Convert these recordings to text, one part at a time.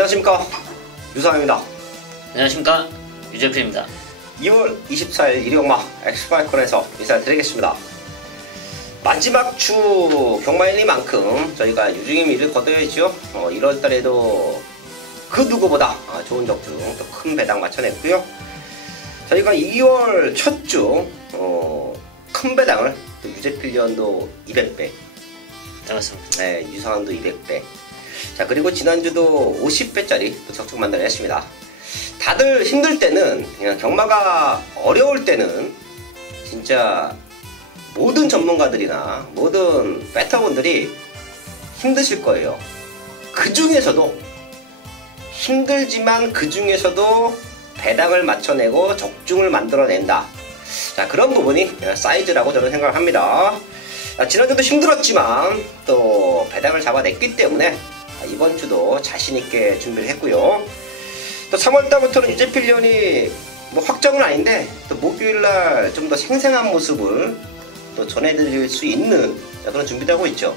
안녕하십니까, 유상입니다. 안녕하십니까, 유재표입니다. 2월 24일 일요일마 엑스파이콘에서 인사드리겠습니다. 마지막 주 경마일이만큼 저희가 유중의 일을 거둬야죠. 1월달에도 그 누구보다 좋은 적중 또 큰 배당 맞춰냈고요. 저희가 2월 첫 주 큰 배당을 유재필련도 200배, 반갑습니다. 네, 유상한도 200배. 자, 그리고 지난주도 50배짜리 또 적중 만들어냈습니다. 다들 힘들 때는, 그냥 경마가 어려울 때는 진짜 모든 전문가들이나 모든 배터분들이 힘드실 거예요. 그 중에서도 힘들지만 그 중에서도 배당을 맞춰내고 적중을 만들어낸다. 자, 그런 부분이 사이즈라고 저는 생각을 합니다. 지난주도 힘들었지만 또 배당을 잡아냈기 때문에 이번 주도 자신있게 준비를 했고요. 또 3월달부터는 유재필련이 뭐 확정은 아닌데 또 목요일날 좀 더 생생한 모습을 또 전해드릴 수 있는 그런 준비도 하고 있죠.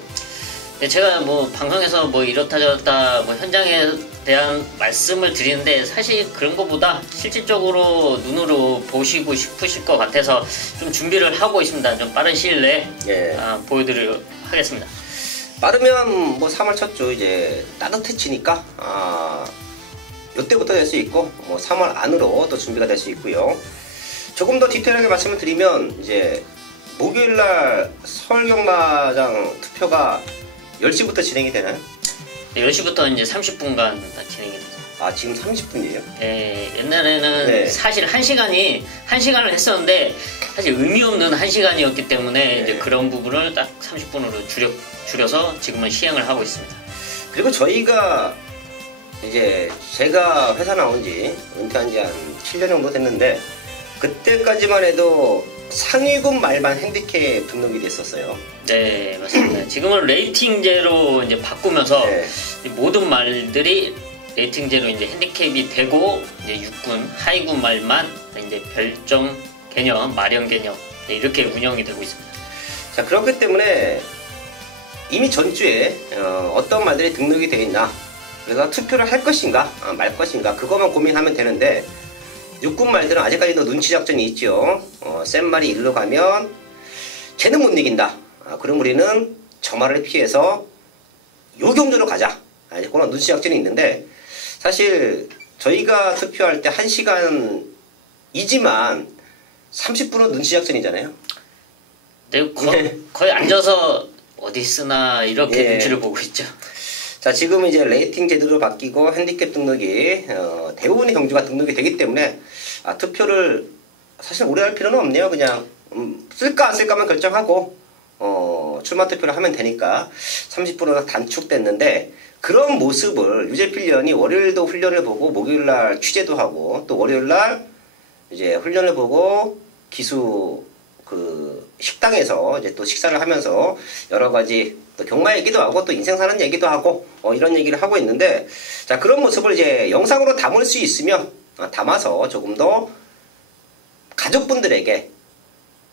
네, 제가 뭐 방송에서 뭐 이렇다 저렇다 뭐 현장에 대한 말씀을 드리는데 사실 그런 것보다 실질적으로 눈으로 보시고 싶으실 것 같아서 좀 준비를 하고 있습니다. 좀 빠른 시일 내에 보여드리도록 하겠습니다. 빠르면 뭐 3월 첫 주 이제 따뜻해지니까 이때부터 될 수 있고 뭐 3월 안으로 또 준비가 될 수 있고요. 조금 더 디테일하게 말씀을 드리면 이제 목요일날 서울경마장 투표가 10시부터 진행이 되나요? 네, 10시부터 이제 30분간 진행이 됩니다. 아, 지금 30분이에요? 네, 옛날에는 사실 1시간을 했었는데 사실 의미 없는 1시간이었기 때문에 이제 그런 부분을 딱 30분으로 줄여서 지금은 시행을 하고 있습니다. 그리고 저희가 이제 제가 회사 나온 지 은퇴한 지 한 7년 정도 됐는데 그때까지만 해도 상위군 말만 핸디캡 등록이 됐었어요. 네, 맞습니다. 지금은 레이팅제로 이제 바꾸면서 모든 말들이 레이팅제로 이제 핸디캡이 되고 이제 육군, 하위군 말만 이제 별정 개념, 마련 개념 이렇게 운영이 되고 있습니다. 자, 그렇기 때문에 이미 전주에 어떤 말들이 등록이 되어 있나, 그래서 투표를 할 것인가 말 것인가 그것만 고민하면 되는데 육군 말들은 아직까지도 눈치 작전이 있죠. 센 말이 일로 가면 쟤는 못 이긴다. 그럼 우리는 저 말을 피해서 요 경주로 가자. 그런 눈치 작전이 있는데 사실 저희가 투표할 때 1시간이지만 30분은 눈치 작전이잖아요. 네, 거의 앉아서 어디 쓰나 이렇게 눈치를 보고 있죠. 자, 지금 이제 레이팅 제도로 바뀌고 핸디캡 등록이 대부분의 경주가 등록이 되기 때문에 투표를 사실 오래 할 필요는 없네요. 그냥 쓸까 안 쓸까만 결정하고 출마 투표를 하면 되니까 30분으로 단축됐는데 그런 모습을 유재필련이 월요일도 훈련을 보고 목요일날 취재도 하고 또 월요일날 이제 훈련을 보고 기수 식당에서 이제 또 식사를 하면서 여러 가지 또 경마 얘기도 하고 또 인생 사는 얘기도 하고 이런 얘기를 하고 있는데, 자, 그런 모습을 이제 영상으로 담을 수 있으면 담아서 조금 더 가족분들에게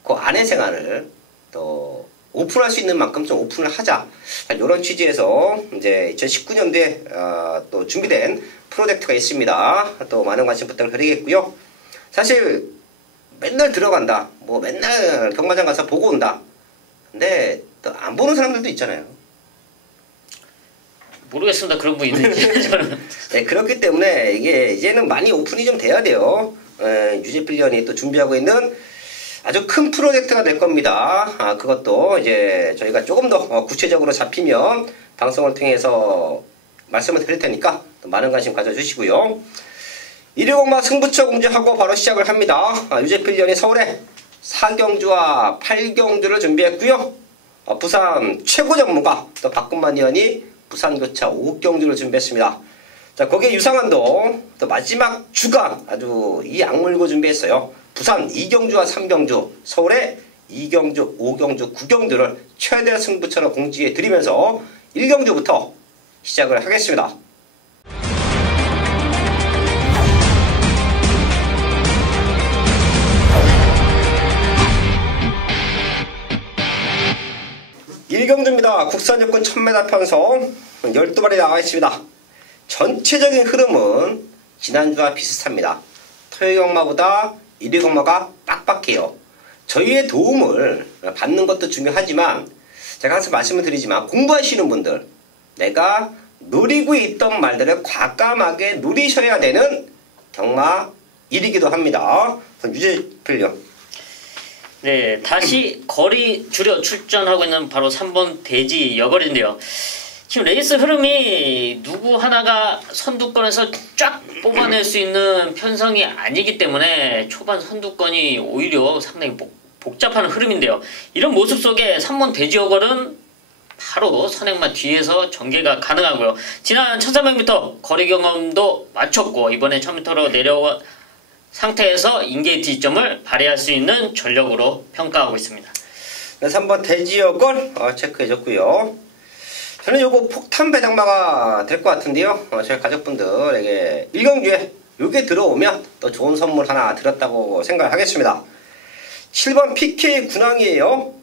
그 아내 생활을 또 오픈할 수 있는 만큼 좀 오픈을 하자. 자, 이런 취지에서 이제 2019년도에 또 준비된 프로젝트가 있습니다. 또 많은 관심 부탁드리겠고요. 사실 맨날 들어간다, 뭐 맨날 경마장 가서 보고 온다. 근데 또 안 보는 사람들도 있잖아요. 모르겠습니다. 그런 분 있는지 저는. 네, 그렇기 때문에 이게 이제는 많이 오픈이 좀 돼야 돼요. 유재필련이 또 준비하고 있는 아주 큰 프로젝트가 될 겁니다. 그것도 이제 저희가 조금 더 구체적으로 잡히면 방송을 통해서 말씀을 드릴 테니까 또 많은 관심 가져주시고요. 일요일마 승부처 공지하고 바로 시작을 합니다. 유재필련이 서울에 4경주와 8경주를 준비했고요. 부산 최고 전문가 또 박근만 의원이 부산교차 5경주를 준비했습니다. 자, 거기에 유상한도 또 마지막 주간 아주 이 악물고 준비했어요. 부산 2경주와 3경주, 서울에 2경주, 5경주, 9경주를 최대 승부처로 공지해 드리면서 1경주부터 시작을 하겠습니다. 일경주입니다. 국산 육군 1000m 편성 12마리 나와 있습니다. 전체적인 흐름은 지난주와 비슷합니다. 토요일 경마보다 일요일 경마가 빡빡해요. 저희의 도움을 받는 것도 중요하지만 제가 항상 말씀을 드리지만 공부하시는 분들 내가 노리고 있던 말들을 과감하게 누리셔야 되는 경마일이기도 합니다. 유재필요. 네, 다시 거리 줄여 출전하고 있는 바로 3번 돼지 여거리인데요. 지금 레이스 흐름이 누구 하나가 선두권에서 쫙 뽑아낼 수 있는 편성이 아니기 때문에 초반 선두권이 오히려 상당히 복잡한 흐름인데요. 이런 모습 속에 3번 돼지 여걸은 바로 선행마 뒤에서 전개가 가능하고요. 지난 1300m 거리 경험도 마쳤고 이번에 1000m로 내려와 상태에서 인계 D점을 발휘할 수 있는 전력으로 평가하고 있습니다. 네, 3번 돼지여걸 체크해줬고요. 저는 요거 폭탄 배당마가 될 것 같은데요. 저희 가족분들에게 1경주에 요게 들어오면 또 좋은 선물 하나 드렸다고 생각을 하겠습니다. 7번 PK 군항이에요.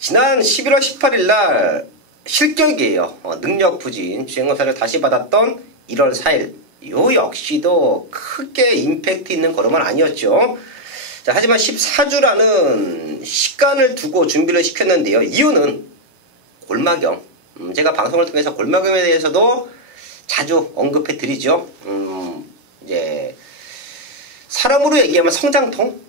지난 11월 18일 날 실격이에요. 능력 부진 주행검사를 다시 받았던 1월 4일 요 역시도 크게 임팩트 있는 걸음은 아니었죠. 자, 하지만 14주라는 시간을 두고 준비를 시켰는데요. 이유는 골마경. 제가 방송을 통해서 골마경에 대해서도 자주 언급해 드리죠. 이제 사람으로 얘기하면 성장통.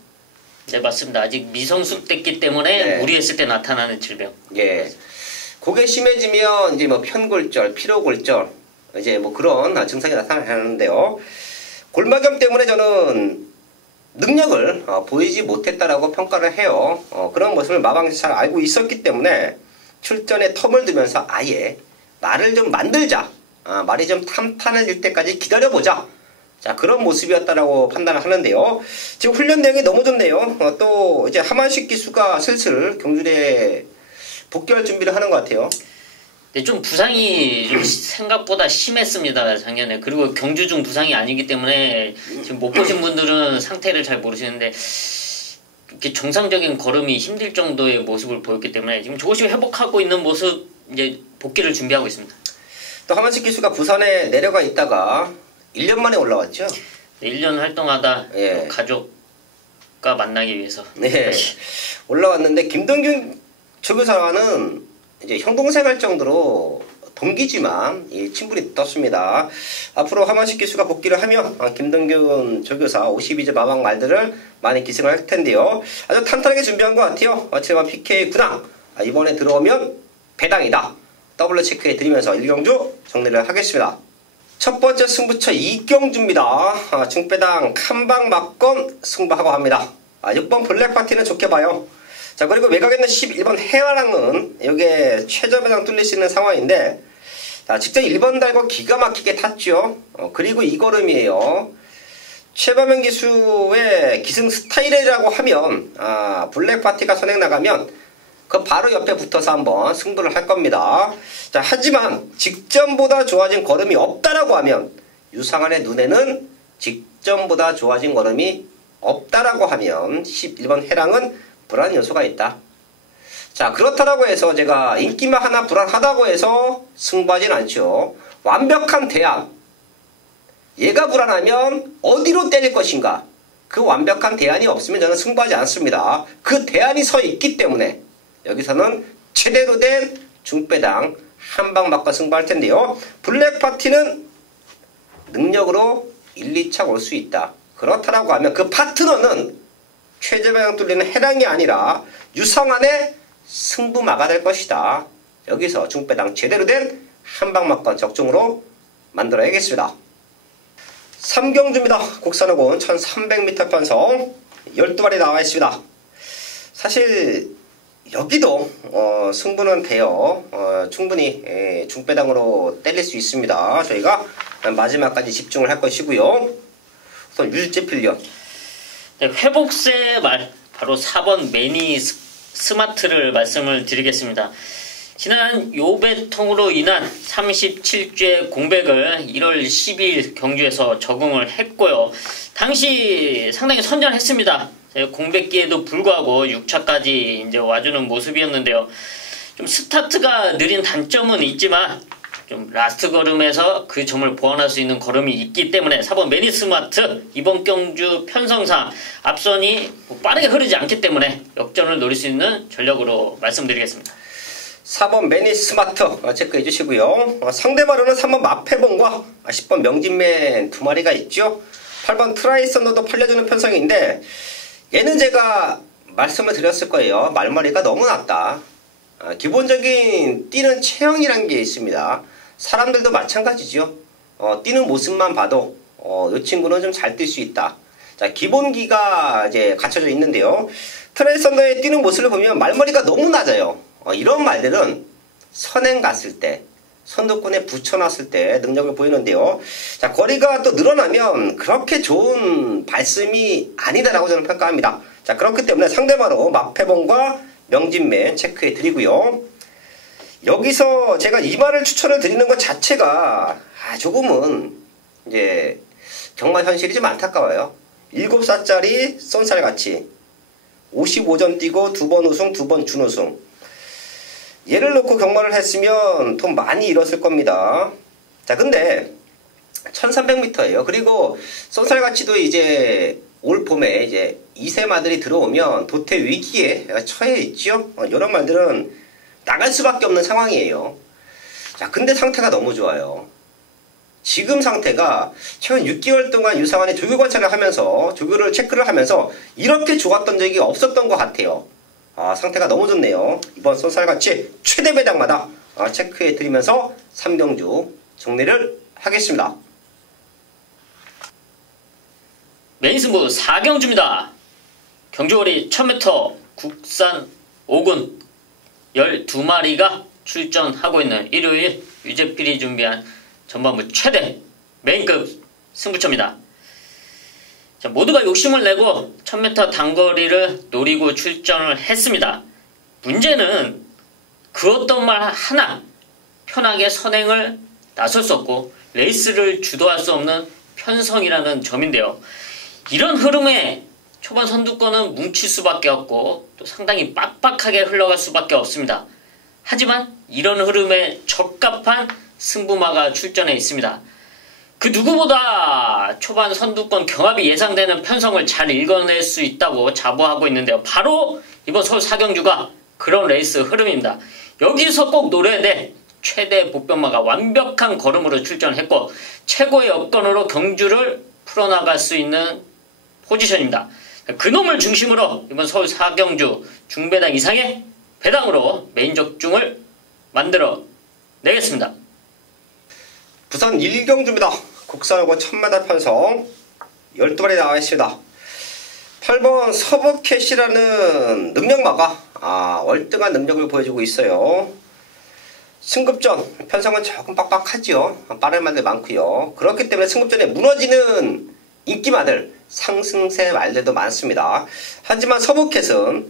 네, 맞습니다. 아직 미성숙됐기 때문에 네. 무리했을 때 나타나는 질병. 예. 그게 심해지면 이제 뭐 편골절, 피로골절 이제 뭐 그런 증상이 나타나는데요. 골마경 때문에 저는 능력을 보이지 못했다라고 평가를 해요. 그런 모습을 마방에서 잘 알고 있었기 때문에 출전에 텀을 두면서 아예 말을 좀 만들자. 말이 좀 탄탄해질 때까지 기다려보자. 자, 그런 모습이었다라고 판단을 하는데요. 지금 훈련 내용이 너무 좋네요. 또 이제 하만식 기수가 슬슬 경주대에 복귀할 준비를 하는 것 같아요. 네, 좀 부상이 좀 생각보다 심했습니다, 작년에. 그리고 경주 중 부상이 아니기 때문에 지금 못 보신 분들은 상태를 잘 모르시는데 이렇게 정상적인 걸음이 힘들 정도의 모습을 보였기 때문에 지금 조금씩 회복하고 있는 모습, 이제 복귀를 준비하고 있습니다. 또 하만식 기수가 부산에 내려가 있다가 1년 만에 올라왔죠. 네, 1년 활동하다 예. 가족과 만나기 위해서. 네, 올라왔는데 김동균 조교사와는 이제 형동생 할 정도로 동기지만 친분이 떴습니다. 앞으로 하만식 기수가 복귀를 하면 김동균 조교사 52제 마방 말들을 많이 기승을 할 텐데요. 아주 탄탄하게 준비한 것 같아요. 어찌만 PK 군항 이번에 들어오면 배당이다. 더블로 체크해 드리면서 1경주 정리를 하겠습니다. 첫 번째 승부처 이경주입니다. 중배당 칸방 막건 승부하고 합니다. 6번 블랙파티는 좋게 봐요. 자, 그리고 외곽에 있는 11번 해화랑은 여기에 최저배당 뚫릴 수 있는 상황인데 자, 직접 1번 달고 기가 막히게 탔죠. 그리고 이 걸음이에요. 최범현 기수의 기승 스타일이라고 하면 블랙파티가 선행 나가면 그 바로 옆에 붙어서 한번 승부를 할 겁니다. 자, 하지만 직전보다 좋아진 걸음이 없다라고 하면 유상한의 눈에는 직전보다 좋아진 걸음이 없다라고 하면 11번 해랑은 불안 요소가 있다. 자, 그렇다라고 해서 제가 인기만 하나 불안하다고 해서 승부하진 않죠. 완벽한 대안. 얘가 불안하면 어디로 때릴 것인가? 그 완벽한 대안이 없으면 저는 승부하지 않습니다. 그 대안이 서 있기 때문에 여기서는 제대로 된 중배당 한방 맞고 승부할 텐데요. 블랙파티는 능력으로 1, 2차 올 수 있다. 그렇다라고 하면 그 파트너는 최저배당 뚫리는 해랑이 아니라 유상한의 승부마가 될 것이다. 여기서 중배당 제대로 된 한방막권 적중으로 만들어야겠습니다. 3경주입니다. 국산호군 1300m 편성 12발이 나와 있습니다. 사실 여기도 승부는 돼요. 충분히 중배당으로 때릴 수 있습니다. 저희가 마지막까지 집중을 할 것이고요. 우선 유재필련. 네, 회복세 말 바로 4번 매니 스마트를 말씀을 드리겠습니다. 지난 요배통으로 인한 37주의 공백을 1월 12일 경주에서 적응을 했고요. 당시 상당히 선전했습니다. 공백기에도 불구하고 6차까지 이제 와주는 모습이었는데요. 좀 스타트가 느린 단점은 있지만 좀 라스트 걸음에서 그 점을 보완할 수 있는 걸음이 있기 때문에 4번 매니스마트 이번 경주 편성상 앞선이 빠르게 흐르지 않기 때문에 역전을 노릴 수 있는 전력으로 말씀드리겠습니다. 4번 매니스마트 체크해 주시고요. 상대마루는 3번 마페봉과 10번 명진맨 두 마리가 있죠. 8번 트라이선더도 팔려주는 편성인데 얘는 제가 말씀을 드렸을 거예요. 말머리가 너무 낮다. 기본적인 뛰는 체형이란 게 있습니다. 사람들도 마찬가지죠. 뛰는 모습만 봐도 이 친구는 좀 잘 뛸 수 있다. 자, 기본기가 이제 갖춰져 있는데요. 트라이선더의 뛰는 모습을 보면 말머리가 너무 낮아요. 이런 말들은 선행 갔을 때, 선두권에 붙여놨을 때 능력을 보이는데요. 자, 거리가 또 늘어나면 그렇게 좋은 발씀이 아니다라고 저는 평가합니다. 자, 그렇기 때문에 상대마루 마페봉과 명진맨 체크해 드리고요. 여기서 제가 이 말을 추천을 드리는 것 자체가 조금은 이제 정말 현실이 좀 안타까워요. 7살짜리 쏜살같이 55전 뛰고 2번 우승, 2번 준우승. 얘를 놓고 경마를 했으면 돈 많이 잃었을 겁니다. 자, 근데 1300m예요. 그리고 쏜살같이도 이제 올 봄에 이제 2세마들이 들어오면 도태 위기에 처해 있죠. 이런 말들은 나갈 수밖에 없는 상황이에요. 자, 근데 상태가 너무 좋아요. 지금 상태가 최근 6개월 동안 유상환이 조교 관찰을 하면서 조교를 체크를 하면서 이렇게 좋았던 적이 없었던 것 같아요. 상태가 너무 좋네요. 이번 쏜살같이 최대 배당마다 체크해 드리면서 3경주 정리를 하겠습니다. 메인 승부 4경주입니다. 경주거리 1000m 국산 5군 12마리가 출전하고 있는 일요일 유재필이 준비한 전반부 최대 메인급 승부처입니다. 자, 모두가 욕심을 내고 1000m 단거리를 노리고 출전을 했습니다. 문제는 그 어떤 말 하나 편하게 선행을 나설 수 없고 레이스를 주도할 수 없는 편성이라는 점인데요. 이런 흐름에 초반 선두권은 뭉칠 수밖에 없고 또 상당히 빡빡하게 흘러갈 수밖에 없습니다. 하지만 이런 흐름에 적합한 승부마가 출전해 있습니다. 그 누구보다 초반 선두권 경합이 예상되는 편성을 잘 읽어낼 수 있다고 자부하고 있는데요. 바로 이번 서울 4경주가 그런 레이스 흐름입니다. 여기서 꼭 노려야 돼. 최대 보편마가 완벽한 걸음으로 출전했고 최고의 여건으로 경주를 풀어나갈 수 있는 포지션입니다. 그놈을 중심으로 이번 서울 4경주 중배당 이상의 배당으로 메인 적중을 만들어 내겠습니다. 부산 1경주입니다. 국산호고 1000m 편성 12마리 나와 있습니다. 8번 서브캣이라는 능력마가 월등한 능력을 보여주고 있어요. 승급전 편성은 조금 빡빡하지요. 빠른 말들 많고요. 그렇기 때문에 승급전에 무너지는 인기마들 상승세 말들도 많습니다. 하지만 서브캣은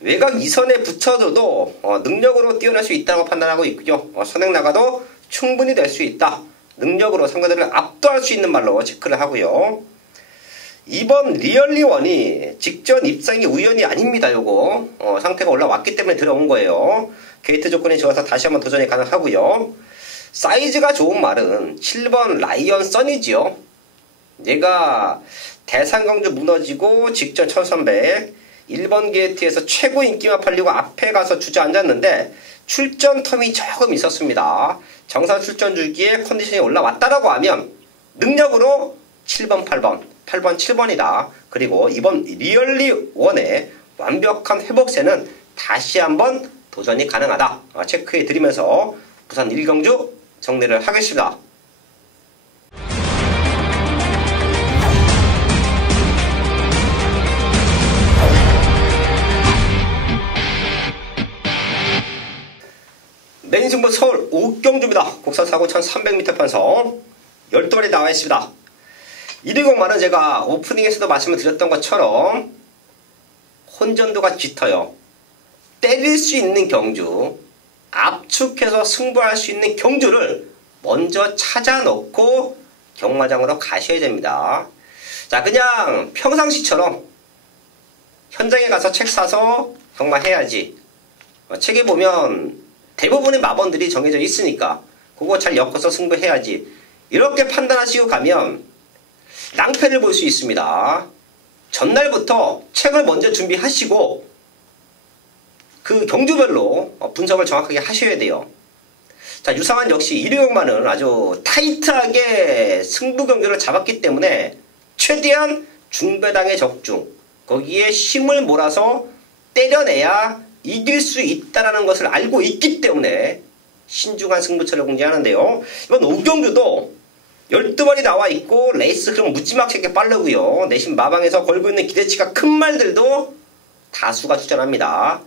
외곽 2선에 붙여줘도 능력으로 뛰어날 수 있다고 판단하고 있고요. 선행 나가도 충분히 될 수 있다. 능력으로 상대들을 압도할 수 있는 말로 체크를 하고요. 2번 리얼리원이 직전 입상이 우연이 아닙니다. 요거 상태가 올라왔기 때문에 들어온 거예요. 게이트 조건이 좋아서 다시 한번 도전이 가능하고요. 사이즈가 좋은 말은 7번 라이언 선이지요. 얘가 대상경주 무너지고 직전 1300 1번 게이트에서 최고 인기만 팔리고 앞에 가서 주저앉았는데 출전 텀이 조금 있었습니다. 정상 출전 주기에 컨디션이 올라왔다라고 하면 능력으로 7번 8번 7번이다. 그리고 이번 리얼리 원의 완벽한 회복세는 다시 한번 도전이 가능하다. 체크해 드리면서 부산 1경주 정리를 하겠습니다. 메인 승부 서울 5경주입니다. 국산 사고 1300m 편성 12마리 나와 있습니다. 120만은 제가 오프닝에서도 말씀을 드렸던 것처럼 혼전도가 짙어요. 때릴 수 있는 경주, 압축해서 승부할 수 있는 경주를 먼저 찾아놓고 경마장으로 가셔야 됩니다. 자, 그냥 평상시처럼 현장에 가서 책 사서 경마해야지. 책에 보면 대부분의 마번들이 정해져 있으니까 그거 잘 엮어서 승부해야지. 이렇게 판단하시고 가면 낭패를 볼 수 있습니다. 전날부터 책을 먼저 준비하시고 그 경주별로 분석을 정확하게 하셔야 돼요. 자, 유상한 역시 1위경마는 아주 타이트하게 승부 경주를 잡았기 때문에 최대한 중배당의 적중, 거기에 힘을 몰아서 때려내야 이길 수 있다는 것을 알고 있기 때문에 신중한 승부처를 공개하는데요. 이번 오경주도 12마리 나와 있고 레이스 흐름 무지막지하게 빠르고요. 내심 마방에서 걸고 있는 기대치가 큰 말들도 다수가 출전합니다.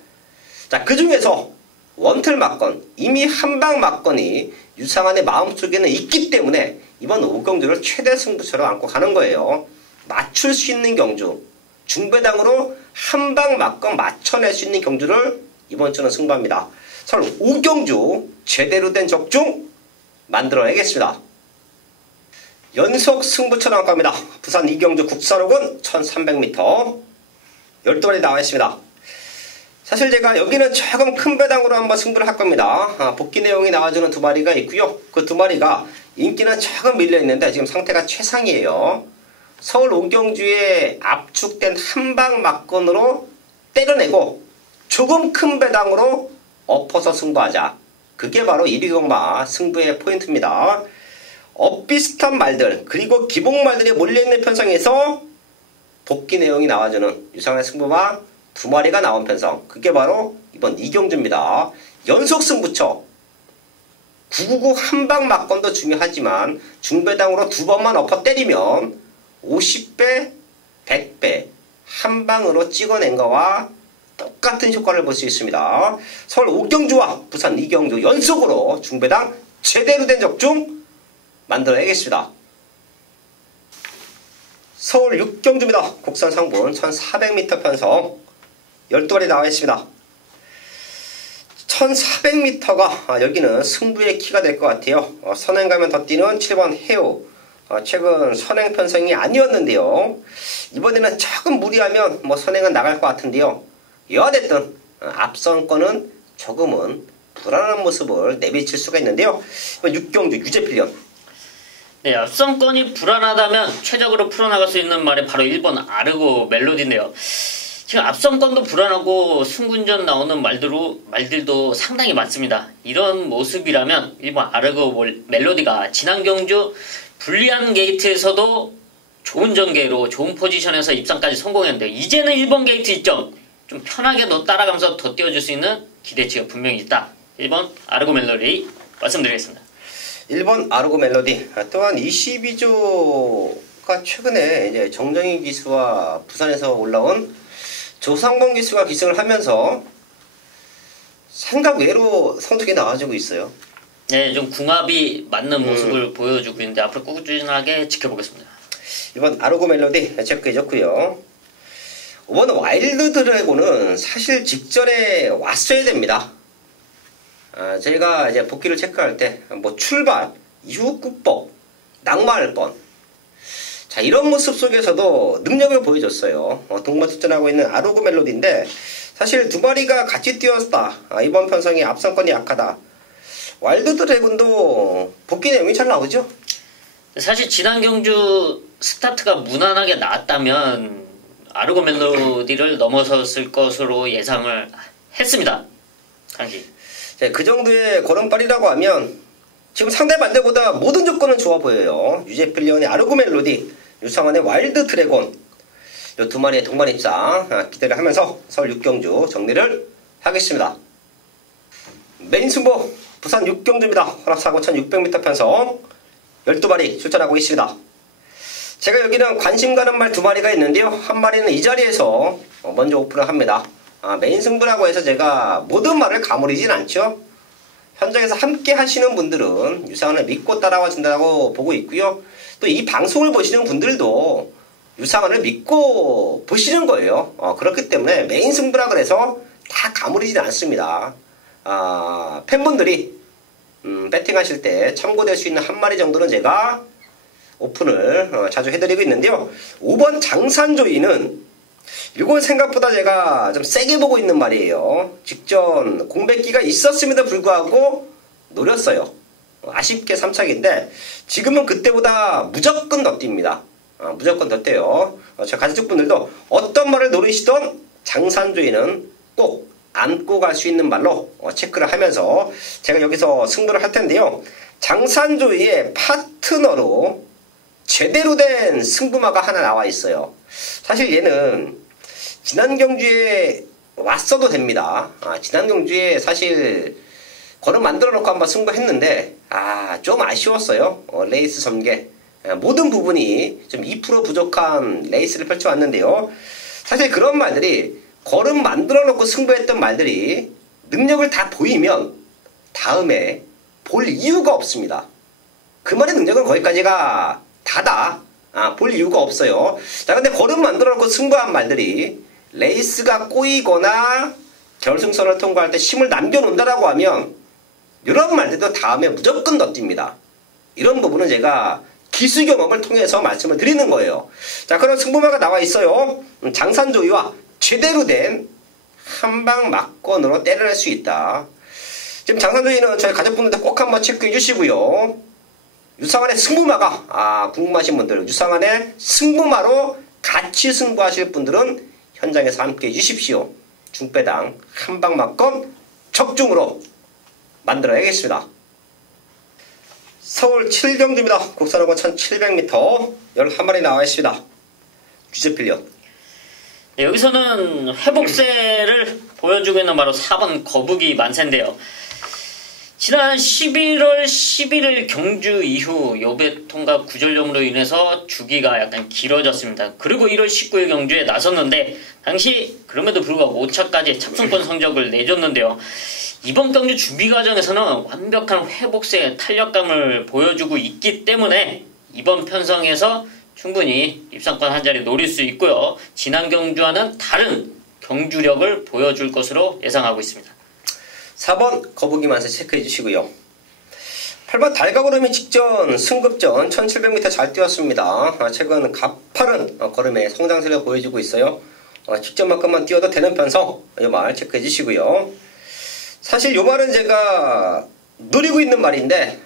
자, 그 중에서 원틀 막건, 이미 한방 막건이 유상한의 마음속에는 있기 때문에 이번 오경주를 최대 승부처로 안고 가는 거예요. 맞출 수 있는 경주, 중배당으로 한방 막건 맞춰낼 수 있는 경주를 이번 주는 승부합니다. 서울 오경주 제대로 된 적중 만들어내겠습니다. 연속 승부처럼 안고 갑니다. 부산 이경주 국산호군 1300m 12마리 나와 있습니다. 사실 제가 여기는 조금 큰 배당으로 한번 승부를 할 겁니다. 복귀 내용이 나와주는 2마리가 있고요. 그 2마리가 인기는 조금 밀려있는데 지금 상태가 최상이에요. 서울 오경주에 압축된 한방 막건으로 때려내고 조금 큰 배당으로 엎어서 승부하자. 그게 바로 1위경마 승부의 포인트입니다. 엇비슷한 말들 그리고 기복 말들이 몰려있는 편성에서 복귀 내용이 나와주는 유상한 승부마 2마리가 나온 편성, 그게 바로 이번 이경주입니다. 연속 승부처 999 한방 막건도 중요하지만 중배당으로 2번만 엎어 때리면 50배 100배 한방으로 찍어낸 거와 똑같은 효과를 볼 수 있습니다. 서울 오경주와 부산 이경주 연속으로 중배당 제대로 된 적중 만들어야겠습니다. 서울 육경주입니다. 국산 상분 1400m 편성 12마리 나와 있습니다. 1400m가 여기는 승부의 키가 될 것 같아요. 선행 가면 더 뛰는 7번 해오. 최근 선행 편성이 아니었는데요. 이번에는 조금 무리하면 선행은 나갈 것 같은데요. 여하됐든 앞선권은 조금은 불안한 모습을 내비칠 수가 있는데요. 육경주 유재필련. 네, 앞선권이 불안하다면 최적으로 풀어나갈 수 있는 말이 바로 1번 아르고 멜로디인데요. 지금 앞선권도 불안하고 승군전 나오는 말들도 상당히 많습니다. 이런 모습이라면 1번 아르고 멜로디가 지난 경주 불리한 게이트에서도 좋은 전개로 좋은 포지션에서 입상까지 성공했는데요. 이제는 1번 게이트 이점 좀 편하게 따라가면서 더 띄워줄 수 있는 기대치가 분명히 있다. 1번 아르고 멜로디 말씀드리겠습니다. 1번 아르고 멜로디 또한 22조가 최근에 이제 정정희 기수와 부산에서 올라온 조상범 기수가 기승을 하면서 생각 외로 성적이 나와주고 있어요. 네, 좀 궁합이 맞는 모습을 보여주고 있는데 앞으로 꾸준하게 지켜보겠습니다. 1번 아르고 멜로디 체크해줬고요. 5번 와일드 드래곤은 사실 직전에 왔어야 됩니다. 저희가 이제 복귀를 체크할 때 출발, 이후 끝법, 낙마할 뻔. 자, 이런 모습 속에서도 능력을 보여줬어요. 동반 출전하고 있는 아르고 멜로디인데 사실 2마리가 같이 뛰었다. 이번 편성이 앞선권이 약하다. 와일드 드래곤도 복귀 내용이 잘 나오죠? 사실 지난 경주 스타트가 무난하게 나왔다면 아르고 멜로디를 넘어섰을 것으로 예상을 했습니다. 당시. 그 정도의 걸음발이라고 하면 지금 상대 반대보다 모든 조건은 좋아 보여요. 유재필리언의 아르고 멜로디, 유상환의 와일드 드래곤 이 2마리의 동반 입상 기대를 하면서 서울 육경주 정리를 하겠습니다. 메인 승부 부산 육경주입니다. 허락사고 1600m 편성 12마리 출전하고 있습니다. 제가 여기는 관심 가는 말 2마리가 있는데요. 한 마리는 이 자리에서 먼저 오픈을 합니다. 메인 승부라고 해서 제가 모든 말을 가무리진 않죠. 현장에서 함께 하시는 분들은 유상한을 믿고 따라와 준다고 보고 있고요. 또 이 방송을 보시는 분들도 유상한을 믿고 보시는 거예요. 그렇기 때문에 메인 승부라 그래서 다 가무리진 않습니다. 팬분들이 배팅하실 때 참고될 수 있는 한 마리 정도는 제가 오픈을 자주 해드리고 있는데요. 5번 장산조이는 이건 생각보다 제가 좀 세게 보고 있는 말이에요. 직전 공백기가 있었음에도 불구하고 노렸어요. 아쉽게 3착인데 지금은 그때보다 무조건 더 뜁니다. 무조건 더 뛰어요. 저 가족분들도 어떤 말을 노리시던 장산조이는 꼭 안고 갈 수 있는 말로 체크를 하면서 제가 여기서 승부를 할 텐데요. 장산조이의 파트너로 제대로 된 승부마가 하나 나와 있어요. 사실 얘는 지난 경주에 왔어도 됩니다. 지난 경주에 사실 걸음 만들어 놓고 한번 승부했는데 좀 아쉬웠어요. 레이스 전개 모든 부분이 좀 2% 부족한 레이스를 펼쳐왔는데요. 사실 그런 말들이 걸음 만들어 놓고 승부했던 말들이 능력을 다 보이면 다음에 볼 이유가 없습니다. 그 말의 능력은 거기까지가 다다. 볼 이유가 없어요. 자, 근데 걸음 만들어 놓고 승부한 말들이 레이스가 꼬이거나 결승선을 통과할 때 힘을 남겨놓는다라고 하면 이런 말들도 다음에 무조건 더 뜁니다. 이런 부분은 제가 기수 경험을 통해서 말씀을 드리는 거예요. 자, 그런 승부마가 나와 있어요. 장산조이와 제대로 된 한방 막건으로 때려낼 수 있다. 지금 장산조이는 저희 가족분들도 꼭 한번 체크해 주시고요. 유상한의 승부마가 궁금하신 분들 유상한의 승부마로 같이 승부하실 분들은 현장에서 함께 해주십시오. 중배당 한방 막건 적중으로 만들어야겠습니다. 서울 7경주입니다. 국산호건 1700m 11마리 나와 있습니다. 유제필리언. 네, 여기서는 회복세를 보여주고 있는 바로 4번 거북이 만세인데요. 지난 11월 11일 경주 이후 여배 통과 구절염으로 인해서 주기가 약간 길어졌습니다. 그리고 1월 19일 경주에 나섰는데 당시 그럼에도 불구하고 5차까지 참승권 성적을 내줬는데요. 이번 경주 준비 과정에서는 완벽한 회복세 탄력감을 보여주고 있기 때문에 이번 편성에서 충분히 입상권 한 자리 노릴 수 있고요. 지난 경주와는 다른 경주력을 보여줄 것으로 예상하고 있습니다. 4번 거북이 만세 체크해 주시고요. 8번 달가구름이 직전 승급전 1700m 잘 뛰었습니다. 최근 가파른 걸음의 성장세를 보여주고 있어요. 직전만큼만 뛰어도 되는 편성 이 말 체크해 주시고요. 사실 이 말은 제가 노리고 있는 말인데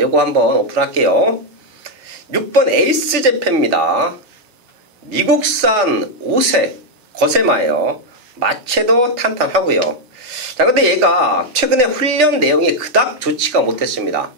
요거 한번 오픈할게요. 6번 에이스 제패입니다. 미국산 5세 거세마예요. 마체도 탄탄하고요. 자, 근데 얘가 최근에 훈련 내용이 그닥 좋지가 못했습니다.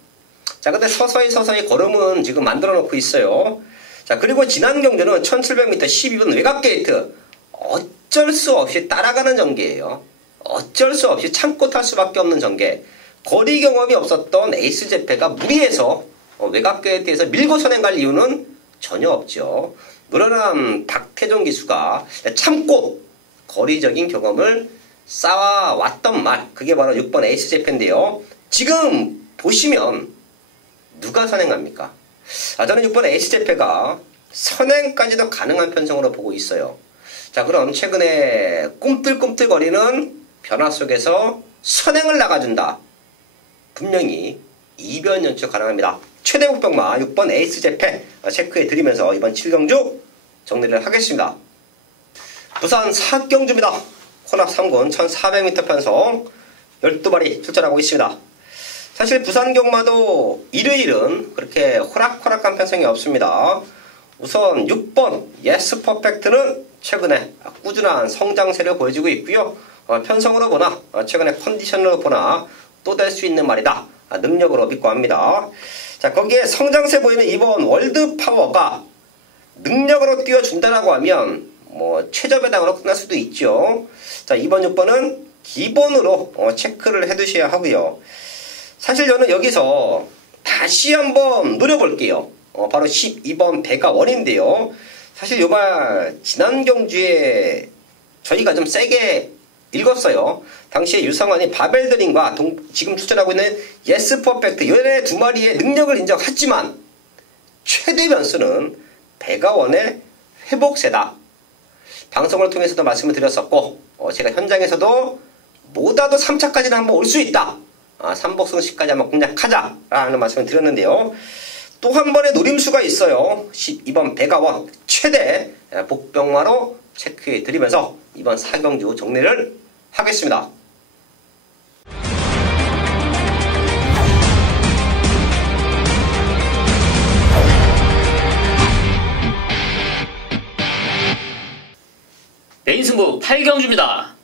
자, 근데 서서히 걸음은 지금 만들어 놓고 있어요. 자, 그리고 지난 경주는 1700m 12번 외곽 게이트 어쩔 수 없이 따라가는 전개예요. 어쩔 수 없이 참고 탈 수밖에 없는 전개. 거리 경험이 없었던 에이스 제패가 무리해서 외곽 게이트에서 밀고 선행 갈 이유는 전혀 없죠. 노련한 박태종 기수가 참고 거리적인 경험을 쌓아왔던 말, 그게 바로 6번 에이스 제패인데요. 지금 보시면 누가 선행합니까? 저는 6번 에이스 제패가 선행까지도 가능한 편성으로 보고 있어요. 자, 그럼 최근에 꿈틀꿈틀거리는 변화 속에서 선행을 나가준다. 분명히 이변 연출 가능합니다. 최대 목병마 6번 에이스 제패 체크해 드리면서 이번 7경주 정리를 하겠습니다. 부산 4경주입니다. 혼합 3군 1400m 편성 12마리 출전하고 있습니다. 사실 부산 경마도 일요일은 그렇게 호락호락한 편성이 없습니다. 우선 6번 예스 퍼펙트는 최근에 꾸준한 성장세를 보여주고 있고요. 편성으로 보나 최근에 컨디션으로 보나 또 될 수 있는 말이다. 능력으로 믿고 합니다. 자, 거기에 성장세 보이는 이번 월드파워가 능력으로 띄워준다라고 하면 최저 배당으로 끝날 수도 있죠. 자, 이번 6번은 기본으로 체크를 해두셔야 하고요. 사실 저는 여기서 다시 한번 노려볼게요. 바로 12번 배가원인데요. 사실 요말 지난 경주에 저희가 좀 세게 읽었어요. 당시에 유성환이 바벨드림과 지금 출전하고 있는 예스 퍼펙트 얘네 두 마리의 능력을 인정하지만 최대 변수는 배가원의 회복세다. 방송을 통해서도 말씀을 드렸었고 제가 현장에서도 못와도 3차까지는 한번 올 수 있다. 삼복승식까지 한번 공략하자라는 말씀을 드렸는데요. 또 한 번의 노림수가 있어요. 12번 배가원 최대 복병마로 체크해 드리면서 이번 4경주 정리를 하겠습니다. 승부 8경주입니다.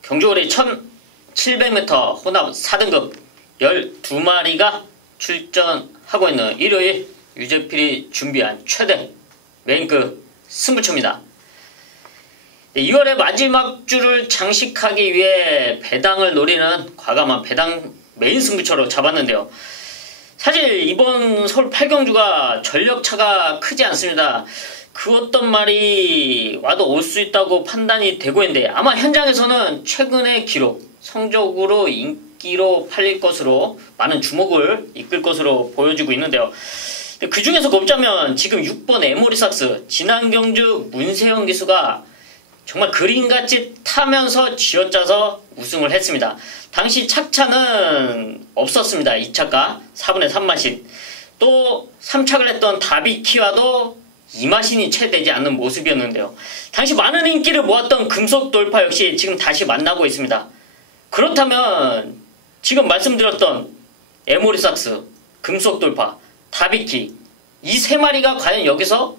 경주거리 1700m 혼합 4등급 12마리가 출전하고 있는 일요일 유재필이 준비한 최대 메인급 승부처입니다. 2월의 마지막 주를 장식하기 위해 배당을 노리는 과감한 배당 메인 승부처로 잡았는데요. 사실 이번 서울 8경주가 전력차가 크지 않습니다. 그 어떤 말이 와도 올 수 있다고 판단이 되고 있는데 아마 현장에서는 최근의 기록, 성적으로 인기로 팔릴 것으로 많은 주목을 이끌 것으로 보여지고 있는데요. 그 중에서 꼽자면 지금 6번 에모리삭스 지난 경주 문세영 기수가 정말 그림같이 타면서 쥐어짜서 우승을 했습니다. 당시 착차는 없었습니다. 2차가 4분의 3마신. 또 3착을 했던 다비키와도 2마신이 채 되지 않는 모습이었는데요. 당시 많은 인기를 모았던 금속돌파 역시 지금 다시 만나고 있습니다. 그렇다면 지금 말씀드렸던 에모리삭스, 금속돌파, 다비키 이 세 마리가 과연 여기서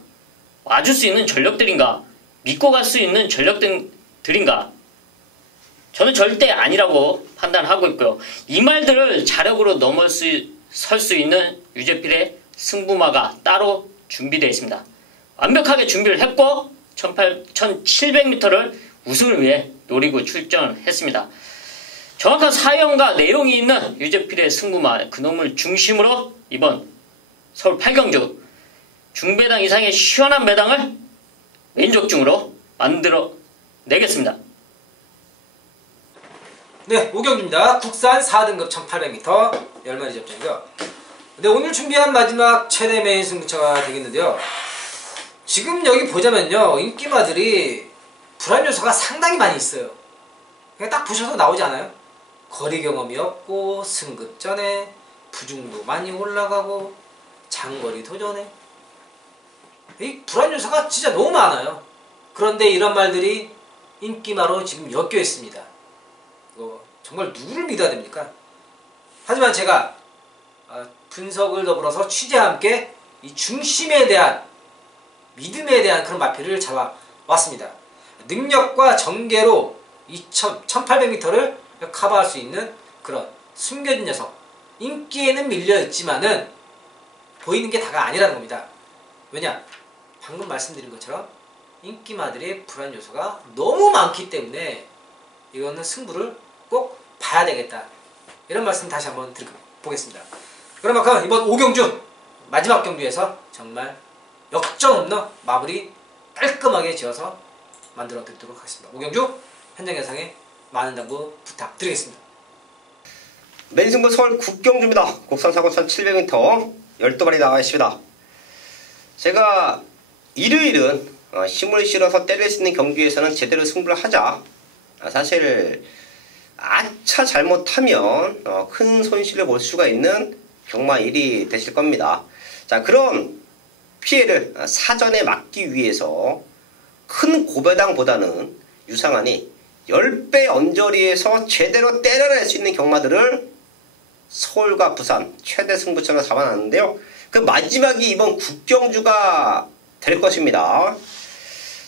와줄 수 있는 전력들인가? 믿고 갈 수 있는 전력들인가? 저는 절대 아니라고 판단하고 있고요. 이 말들을 자력으로 설 수 있는 유재필의 승부마가 따로 준비되어 있습니다. 완벽하게 준비를 했고 1700m를 우승을 위해 노리고 출전했습니다. 정확한 사연과 내용이 있는 유재필의 승부마 그놈을 중심으로 이번 서울 8경주 중배당 이상의 시원한 배당을 왼쪽중으로 만들어 내겠습니다. 네, 5경주입니다. 국산 4등급 1800m 10마리 접전이고요. 네, 오늘 준비한 마지막 최대 메인 승부처가 되겠는데요. 지금 여기 보자면요, 인기마들이 불안 요소가 상당히 많이 있어요. 그냥 딱 보셔도 나오지 않아요? 거리 경험이 없고 승급 전에 부중도 많이 올라가고 장거리 도전에 이 불안 요소가 진짜 너무 많아요. 그런데 이런 말들이 인기마로 지금 엮여 있습니다. 이거 정말 누구를 믿어야 됩니까? 하지만 제가 분석을 더불어서 취재와 함께 이 중심에 대한 믿음에 대한 그런 마표를 잡아왔습니다. 능력과 전개로 이 1800m를 커버할 수 있는 그런 숨겨진 녀석. 인기에는 밀려있지만은 보이는 게 다가 아니라는 겁니다. 왜냐? 방금 말씀드린 것처럼 인기마들의 불안 요소가 너무 많기 때문에 이거는 승부를 꼭 봐야 되겠다. 이런 말씀 다시 한번 드려보겠습니다. 그런 만큼 이번 5경주 마지막 경주에서 정말 역전없는 마무리 깔끔하게 지어서 만들어 드리도록 하겠습니다. 5경주 현장 예상에 많은 당부 부탁드리겠습니다. 메인 승부 서울 9경주입니다. 국산 사고 1700m 12마리 나와 있습니다. 제가 일요일은 힘을 실어서 때릴 수 있는 경기에서는 제대로 승부를 하자. 사실 아차 잘못하면 큰 손실을 볼 수가 있는 경마 일이 되실 겁니다. 자, 그런 피해를 사전에 막기 위해서 큰 고배당보다는 유상한이 10배 언저리에서 제대로 때려낼 수 있는 경마들을 서울과 부산 최대 승부처로 잡아놨는데요. 그 마지막이 이번 국경주가 될 것입니다.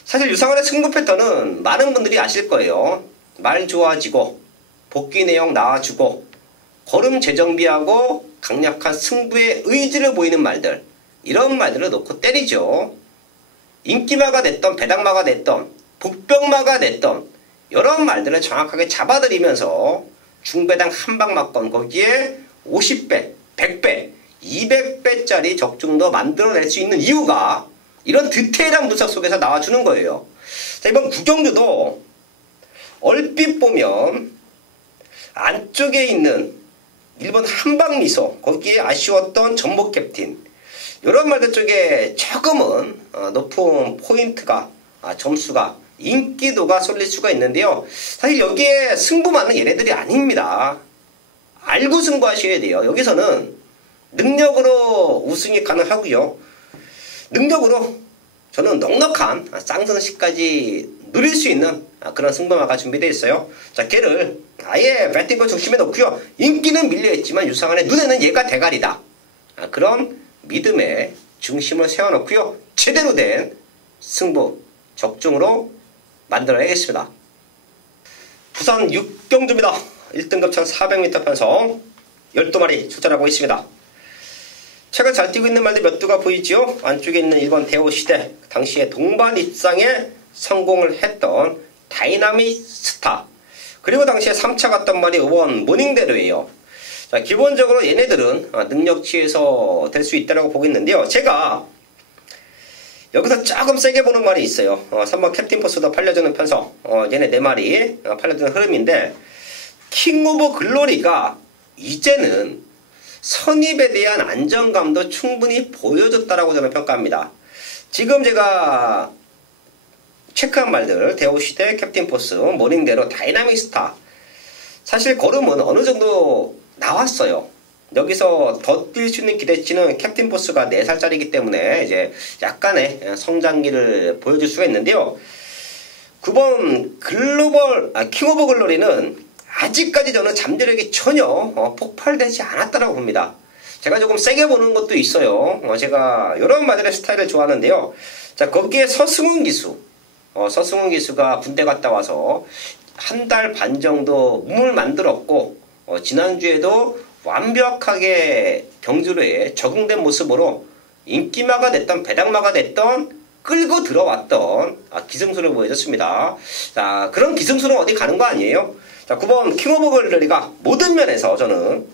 사실 유상한의 승부 패턴은 많은 분들이 아실 거예요. 말 좋아지고 복귀 내용 나와주고 걸음 재정비하고 강력한 승부의 의지를 보이는 말들, 이런 말들을 놓고 때리죠. 인기마가 됐던 배당마가 됐던 복병마가 됐던 이런 말들을 정확하게 잡아들이면서 중배당 한방막건 거기에 50배, 100배, 200배짜리 적중도 만들어낼 수 있는 이유가 이런 디테일한 분석 속에서 나와주는 거예요. 자, 이번 국경주도 얼핏 보면 안쪽에 있는 일본 한방미소 거기에 아쉬웠던 전복 캡틴 이런 말들 쪽에 조금은 높은 포인트가 점수가 인기도가 쏠릴 수가 있는데요. 사실 여기에 승부 맞는 얘네들이 아닙니다. 알고 승부하셔야 돼요. 여기서는 능력으로 우승이 가능하고요. 능력으로 저는 넉넉한 쌍승시까지 누릴 수 있는 그런 승부마가 준비되어 있어요. 자, 걔를 아예 배팅거 중심에 놓고요. 인기는 밀려있지만 유상한의 눈에는 얘가 대가리다. 그런 믿음의 중심을 세워놓고요. 제대로 된 승부 적중으로 만들어내겠습니다. 부산 6경주입니다. 1등급 1400m 편성 12마리 출전하고 있습니다. 최근 잘 뛰고 있는 말들 몇 두가 보이지요? 안쪽에 있는 1번 대호시대, 당시에 동반 입상에 성공을 했던 다이나믹 스타, 그리고 당시에 3차 갔던 말이 5번 모닝대로예요. 자, 기본적으로 얘네들은 능력치에서 될 수 있다고 보겠는데요. 제가 여기서 조금 세게 보는 말이 있어요. 3번 캡틴포스도 팔려주는 편성, 얘네 4마리 팔려주는 흐름인데, 킹 오브 글로리가 이제는 선입에 대한 안정감도 충분히 보여줬다라고 저는 평가합니다. 지금 제가 체크한 말들, 대호시대, 캡틴포스, 모닝대로, 다이나믹 스타, 사실 걸음은 어느 정도 나왔어요. 여기서 더 뛸 수 있는 기대치는 캡틴포스가 4살짜리이기 때문에 이제 약간의 성장기를 보여줄 수가 있는데요. 9번 킹 오브 글로리는 아직까지 저는 잠재력이 전혀 폭발되지 않았다고 봅니다. 제가 조금 세게 보는 것도 있어요. 제가 이런 말들의 스타일을 좋아하는데요. 자, 거기에 서승훈 기수가 군대 갔다 와서 한 달 반 정도 몸을 만들었고, 지난주에도 완벽하게 경주로에 적응된 모습으로 인기마가 됐던, 배당마가 됐던, 끌고 들어왔던 기승수를 보여줬습니다. 자, 그런 기승수는 어디 가는 거 아니에요? 자, 9번 킹 오브 글로리가 모든 면에서 저는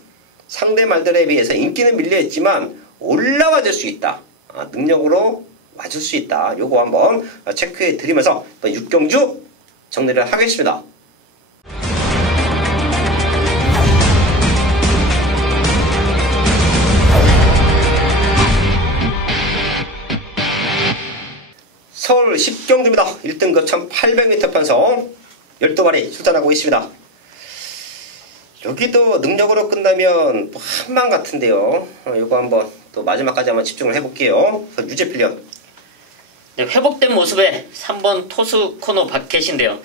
상대 말들에 비해서 인기는 밀려있지만 올라와 줄 수 있다. 능력으로 와줄 수 있다. 요거 한번 체크해 드리면서 6경주 정리를 하겠습니다. 서울 10경주입니다. 1등급 1800m 편성 12마리 출전하고 있습니다. 여기도 능력으로 끝나면 한방 같은데요. 이거 한번 또 마지막까지 한번 집중을 해볼게요. 유재필련. 네, 회복된 모습의 3번 토스 코너 바켓인데요.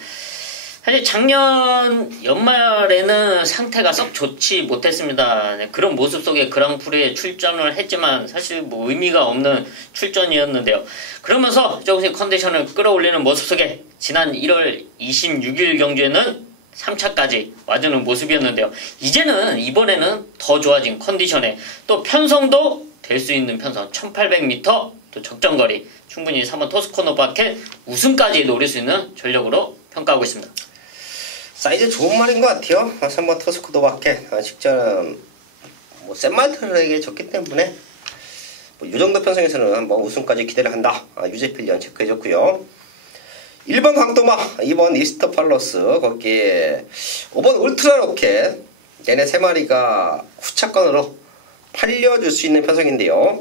사실 작년 연말에는 상태가 썩 좋지 못했습니다. 네, 그런 모습 속에 그랑프리에 출전을 했지만 사실 뭐 의미가 없는 출전이었는데요. 그러면서 조금씩 컨디션을 끌어올리는 모습 속에 지난 1월 26일 경주에는 3차까지 와주는 모습이었는데요. 이번에는 더 좋아진 컨디션에 또 편성도 될 수 있는 편성 1800m 또 적정거리 충분히 3번 토스코너 바켓 우승까지 노릴 수 있는 전력으로 평가하고 있습니다. 사이즈 좋은 말인 것 같아요. 3번 토스코너 바켓 직전 센 말들에게 졌기 때문에 이 정도 편성에서는 한번 우승까지 기대를 한다. 유재필련 체크해줬고요. 1번 강도마, 2번 이스터 팔로스, 거기에 5번 울트라 로켓, 얘네 3마리가 후차권으로 팔려줄 수 있는 편성인데요.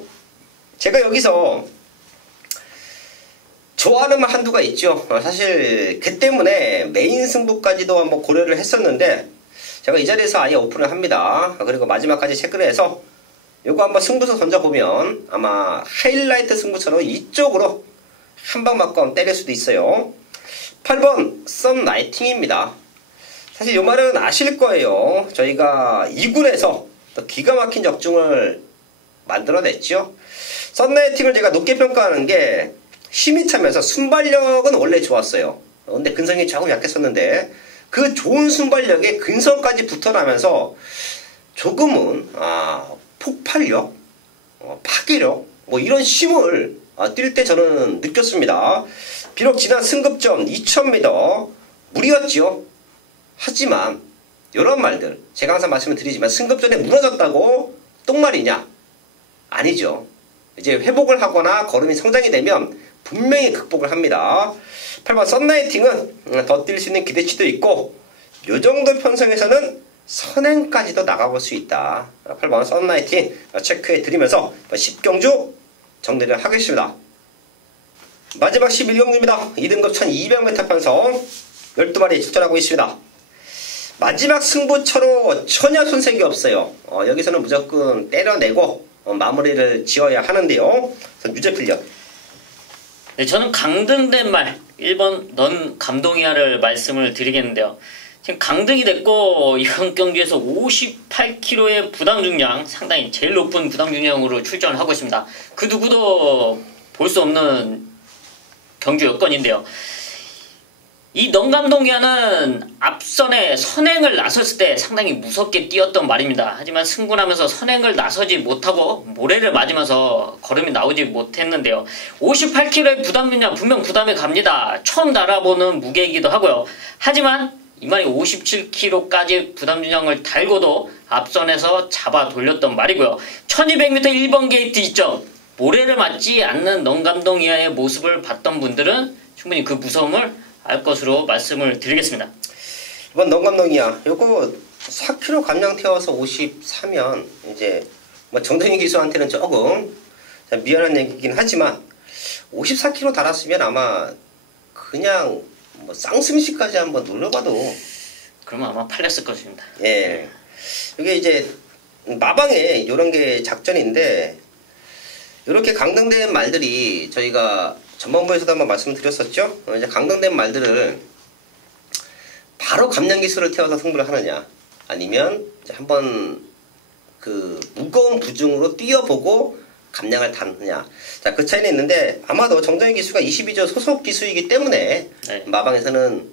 제가 여기서 좋아하는 말 한두가 있죠. 사실 걔 때문에 메인 승부까지도 한번 고려를 했었는데 제가 이 자리에서 아예 오픈을 합니다. 그리고 마지막까지 체크를 해서 요거 한번 승부수 던져보면 아마 하이라이트 승부처럼 이쪽으로 한 방 맞고 때릴 수도 있어요. 8번 썬라이팅입니다. 사실 이 말은 아실 거예요. 저희가 2군에서 또 기가 막힌 적중을 만들어냈죠. 썬라이팅을 제가 높게 평가하는 게 힘이 차면서 순발력은 원래 좋았어요. 근데 근성이 조금 약했었는데 그 좋은 순발력에 근성까지 붙어나면서 조금은 폭발력, 파괴력 뭐 이런 힘을 뛸 때 저는 느꼈습니다. 비록 지난 승급전 2000m 무리였죠. 하지만 이런 말들 제가 항상 말씀을 드리지만 승급전에 무너졌다고 똥말이냐? 아니죠. 이제 회복을 하거나 걸음이 성장이 되면 분명히 극복을 합니다. 8번 썬라이팅은 더 뛸 수 있는 기대치도 있고 이 정도 편성에서는 선행까지도 나가볼 수 있다. 8번 썬라이팅 체크해 드리면서 10경주 정리를 하겠습니다. 마지막 11경주입니다. 2등급 1200m 편성 12마리 출전하고 있습니다. 마지막 승부처로 전혀 손색이 없어요. 여기서는 무조건 때려내고 마무리를 지어야 하는데요. 유재필련. 네, 저는 강등된 말 1번 넌 감동이야를 말씀을 드리겠는데요. 지금 강등이 됐고 이번 경기에서 58kg의 부당 중량 상당히 제일 높은 부당 중량으로 출전을 하고 있습니다. 그 누구도 볼 수 없는 경주 여건인데요. 이 넌감동이야는 앞선에 선행을 나섰을 때 상당히 무섭게 뛰었던 말입니다. 하지만 승부나면서 선행을 나서지 못하고 모래를 맞으면서 걸음이 나오지 못했는데요. 58kg의 부담이냐 분명 부담이 갑니다. 처음 달아보는 무게이기도 하고요. 하지만 이만희 57kg까지 부담준형을 달고도 앞선에서 잡아 돌렸던 말이고요. 1200m 1번 게이트 이점 모래를 맞지 않는 넌감동이야의 모습을 봤던 분들은 충분히 그 무서움을 알 것으로 말씀을 드리겠습니다. 이번 넌감동이야 요거 4kg 감량 태워서 54면 이제 뭐 정동희 기수한테는 조금 미안한 얘기긴 하지만 54kg 달았으면 아마 그냥 뭐 쌍승시까지 한번 눌러봐도 그러면 아마 팔렸을 것입니다. 예, 이게 이제 마방에 이런 게 작전인데 이렇게 강등된 말들이 저희가 전반부에서도 한번 말씀드렸었죠. 이제 강등된 말들을 바로 감량 기술을 태워서 승부를 하느냐, 아니면 이제 한번 그 무거운 부중으로 뛰어보고 감량을 타느냐. 자, 그 차이는 있는데 아마도 정정희 기수가 22조 소속 기수이기 때문에 네. 마방에서는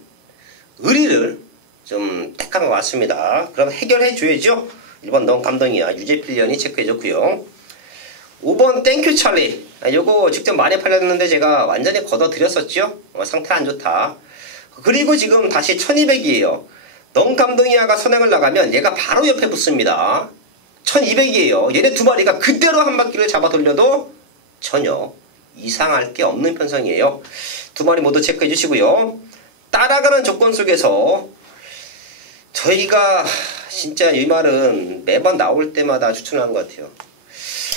의리를 좀 택하며 왔습니다. 그럼 해결해 줘야죠. 1번 넌 감동이야 유재필련이 체크해줬고요. 5번 땡큐 찰리 요거 직접 많이 팔렸는데 제가 완전히 걷어드렸었죠. 상태 안 좋다. 그리고 지금 다시 1200이에요 넌 감동이야가 선행을 나가면 얘가 바로 옆에 붙습니다. 1200이에요 얘네 두 마리가 그대로 한 바퀴를 잡아 돌려도 전혀 이상할 게 없는 편성이에요. 두 마리 모두 체크해 주시고요. 따라가는 조건 속에서 저희가 진짜 이 말은 매번 나올 때마다 추천하는 것 같아요.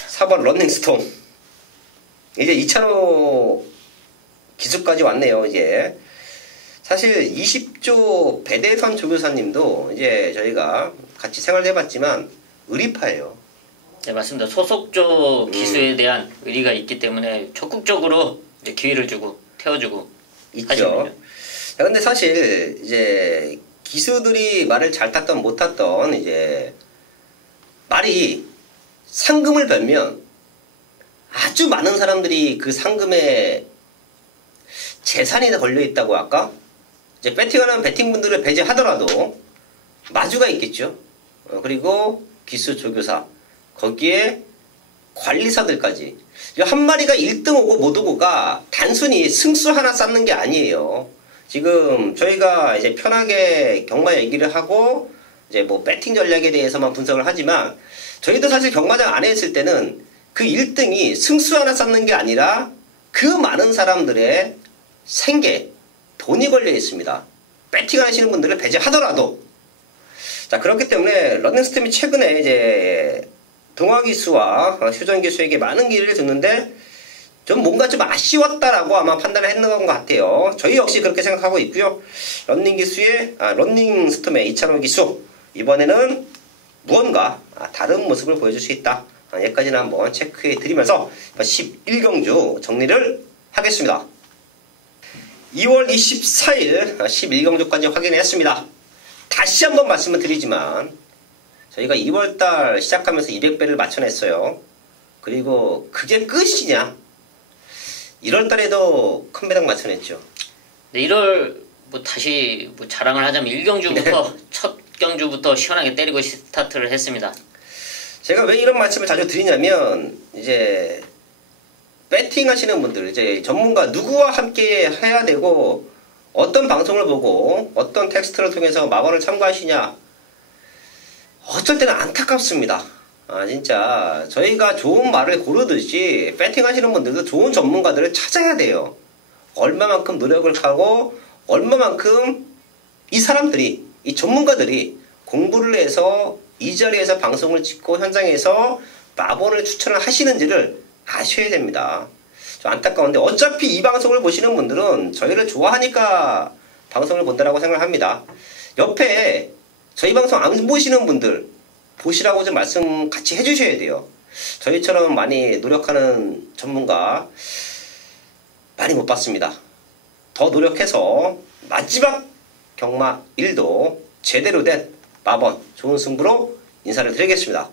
4번 런닝스톰 이제 2차로 기수까지 왔네요. 이제 사실 20조 배대선 조교사님도 이제 저희가 같이 생활해봤지만 의리파예요. 네, 맞습니다. 소속조 기수에 대한 의리가 있기 때문에 적극적으로 이제 기회를 주고 태워주고 있죠. 자, 근데 사실 이제 기수들이 말을 잘 탔던 못 탔던 이제 말이 상금을 벌면 아주 많은 사람들이 그 상금에 재산이 걸려 있다고 할까? 이제 배팅하는 배팅분들을 배제하더라도 마주가 있겠죠. 그리고 기수 조교사 거기에 관리사들까지 한 마리가 1등 오고 못 오고가 단순히 승수 하나 쌓는 게 아니에요. 지금 저희가 이제 편하게 경마 얘기를 하고 이제 뭐 배팅 전략에 대해서만 분석을 하지만 저희도 사실 경마장 안에 있을 때는 그 1등이 승수 하나 쌓는 게 아니라 그 많은 사람들의 생계, 돈이 걸려 있습니다. 배팅 하시는 분들을 배제하더라도. 자, 그렇기 때문에 런닝스톰이 최근에 이제 동화기수와 휴전기수에게 많은 기회를 줬는데 좀 뭔가 좀 아쉬웠다라고 아마 판단을 했는 것 같아요. 저희 역시 그렇게 생각하고 있고요. 런닝스톰의 2차로 기수 이번에는 무언가 다른 모습을 보여줄 수 있다. 여기까지는 한번 체크해 드리면서 11경주 정리를 하겠습니다. 2월 24일 11경주까지 확인했습니다. 다시 한번 말씀을 드리지만 저희가 2월달 시작하면서 200배를 맞춰냈어요. 그리고 그게 끝이냐? 1월달에도 큰 배당 맞춰냈죠. 네, 1월 뭐 다시 뭐 자랑을 하자면 1경주부터 첫 경주부터 시원하게 때리고 스타트를 했습니다. 제가 왜 이런 말씀을 자주 드리냐면 이제 배팅 하시는 분들 이제 전문가 누구와 함께 해야 되고 어떤 방송을 보고 어떤 텍스트를 통해서 마번을 참고하시냐 어쩔 때는 안타깝습니다. 진짜 저희가 좋은 말을 고르듯이 배팅 하시는 분들도 좋은 전문가들을 찾아야 돼요. 얼마만큼 노력을 하고 얼마만큼 이 사람들이 이 전문가들이 공부를 해서 이 자리에서 방송을 찍고 현장에서 마번을 추천을 하시는지를 아셔야 됩니다. 좀 안타까운데 어차피 이 방송을 보시는 분들은 저희를 좋아하니까 방송을 본다라고 생각합니다. 옆에 저희 방송 안 보시는 분들 보시라고 좀 말씀 같이 해주셔야 돼요. 저희처럼 많이 노력하는 전문가 많이 못 봤습니다. 더 노력해서 마지막 경마 1도 제대로 된 마번 좋은 승부로 인사를 드리겠습니다.